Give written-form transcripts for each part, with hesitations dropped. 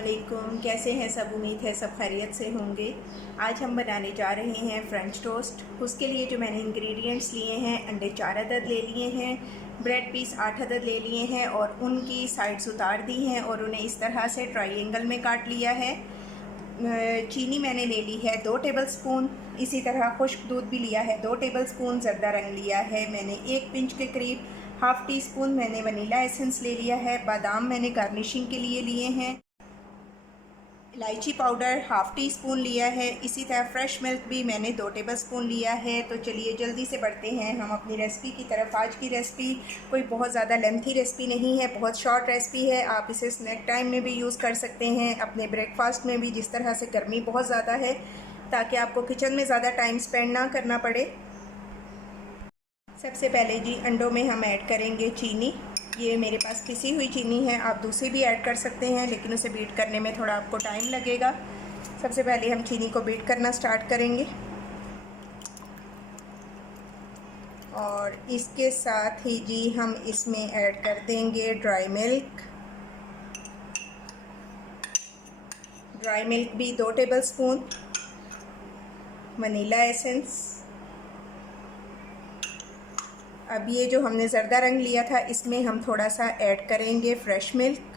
अस्सलामुअलैकुम। कैसे हैं सब? उम्मीद है सब खैरियत से होंगे। आज हम बनाने जा रहे हैं फ्रेंच टोस्ट। उसके लिए जो मैंने इंग्रेडिएंट्स लिए हैं, अंडे 4 अदद ले लिए हैं, ब्रेड पीस 8 अदद ले लिए हैं और उनकी साइड्स उतार दी हैं और उन्हें इस तरह से ट्रायंगल में काट लिया है। चीनी मैंने ले ली है 2 टेबलस्पून। इसी तरह खुश्क दूध भी लिया है 2 टेबलस्पून। ज़र्दा रंग लिया है मैंने 1 पिंच के करीब। हाफ़ टी स्पून मैंने वनीला एसेंस ले लिया है। बादाम मैंने गार्निशिंग के लिए लिए हैं। इलायची पाउडर हाफ़ टी स्पून लिया है। इसी तरह फ्रेश मिल्क भी मैंने 2 टेबलस्पून लिया है। तो चलिए जल्दी से बढ़ते हैं हम अपनी रेसिपी की तरफ। आज की रेसिपी कोई बहुत ज़्यादा लेंथी रेसिपी नहीं है, बहुत शॉर्ट रेसिपी है। आप इसे स्नैक टाइम में भी यूज़ कर सकते हैं, अपने ब्रेकफास्ट में भी, जिस तरह से गर्मी बहुत ज़्यादा है, ताकि आपको किचन में ज़्यादा टाइम स्पेंड ना करना पड़े। सबसे पहले जी अंडों में हम ऐड करेंगे चीनी। ये मेरे पास पिसी हुई चीनी है, आप दूसरी भी ऐड कर सकते हैं, लेकिन उसे बीट करने में थोड़ा आपको टाइम लगेगा। सबसे पहले हम चीनी को बीट करना स्टार्ट करेंगे और इसके साथ ही जी हम इसमें ऐड कर देंगे ड्राई मिल्क। ड्राई मिल्क भी 2 टेबलस्पून। Vanilla essence. अब ये जो हमने ज़र्दा रंग लिया था, इसमें हम थोड़ा सा ऐड करेंगे फ्रेश मिल्क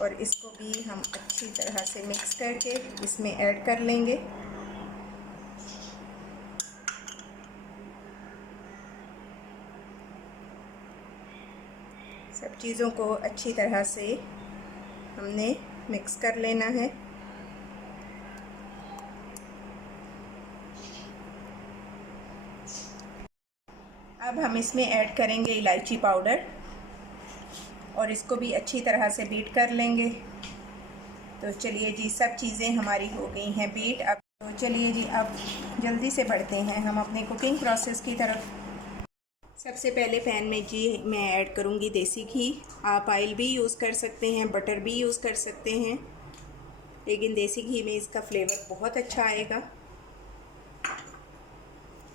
और इसको भी हम अच्छी तरह से मिक्स करके इसमें ऐड कर लेंगे। सब चीज़ों को अच्छी तरह से हमने मिक्स कर लेना है। अब हम इसमें ऐड करेंगे इलायची पाउडर और इसको भी अच्छी तरह से बीट कर लेंगे। तो चलिए जी, सब चीज़ें हमारी हो गई हैं बीट। अब तो चलिए जी, अब जल्दी से बढ़ते हैं हम अपने कुकिंग प्रोसेस की तरफ। सबसे पहले पैन में जी मैं ऐड करूँगी देसी घी। आप ऑयल भी यूज़ कर सकते हैं, बटर भी यूज़ कर सकते हैं, लेकिन देसी घी में इसका फ्लेवर बहुत अच्छा आएगा।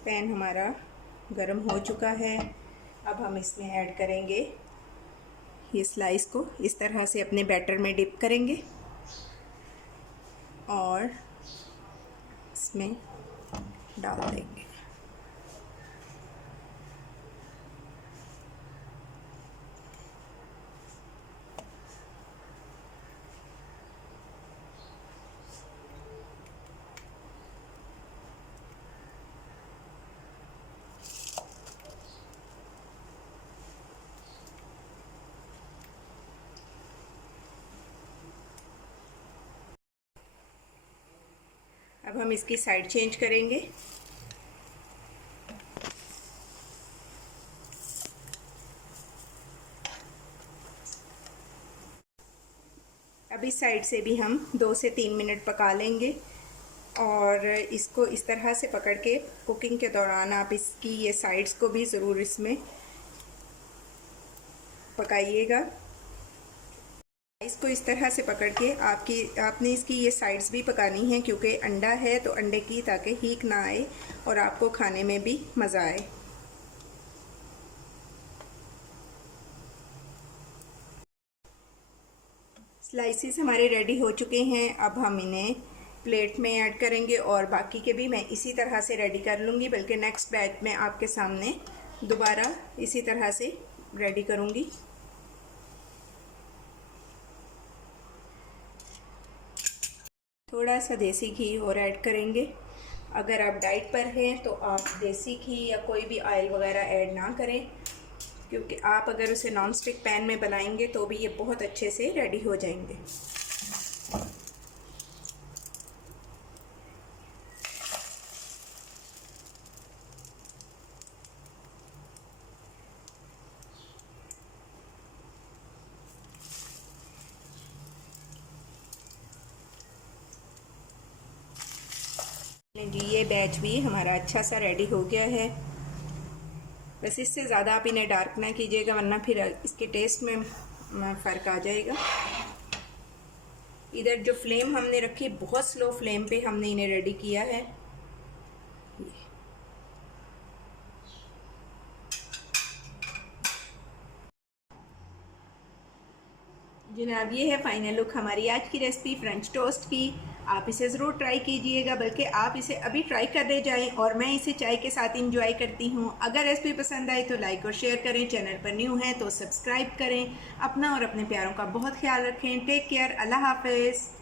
पैन हमारा गरम हो चुका है। अब हम इसमें ऐड करेंगे ये स्लाइस को, इस तरह से अपने बैटर में डिप करेंगे और इसमें डाल देंगे। अब हम इसकी साइड चेंज करेंगे। अब इस साइड से भी हम 2 से 3 मिनट पका लेंगे और इसको इस तरह से पकड़ के कुकिंग के दौरान आप इसकी ये साइड्स को भी ज़रूर इसमें पकाइएगा। इसको इस तरह से पकड़ के आपने इसकी ये साइड्स भी पकानी है, क्योंकि अंडा है तो अंडे की ताकि हीक ना आए और आपको खाने में भी मज़ा आए। स्लाइसिस हमारे रेडी हो चुके हैं। अब हम इन्हें प्लेट में ऐड करेंगे और बाकी के भी मैं इसी तरह से रेडी कर लूँगी, बल्कि नेक्स्ट बैच में आपके सामने दोबारा इसी तरह से रेडी करूँगी। थोड़ा सा देसी घी और ऐड करेंगे। अगर आप डाइट पर हैं तो आप देसी घी या कोई भी ऑयल वगैरह ऐड ना करें, क्योंकि आप अगर उसे नॉन स्टिक पैन में बनाएंगे तो भी ये बहुत अच्छे से रेडी हो जाएंगे। जी ये बैच भी हमारा अच्छा सा रेडी हो गया है। बस इससे ज़्यादा आप इन्हें डार्क ना कीजिएगा, वरना फिर इसके टेस्ट में फ़र्क आ जाएगा। इधर जो फ्लेम हमने रखी, बहुत स्लो फ्लेम पे हमने इन्हें रेडी किया है। जनाब ये है फ़ाइनल लुक हमारी आज की रेसिपी फ्रेंच टोस्ट की। आप इसे ज़रूर ट्राई कीजिएगा, बल्कि आप इसे अभी ट्राई करने जाएं। और मैं इसे चाय के साथ इंजॉय करती हूँ। अगर रेसिपी पसंद आए तो लाइक और शेयर करें, चैनल पर न्यू हैं तो सब्सक्राइब करें। अपना और अपने प्यारों का बहुत ख्याल रखें। टेक केयर, अल्लाह हाफ़िज़।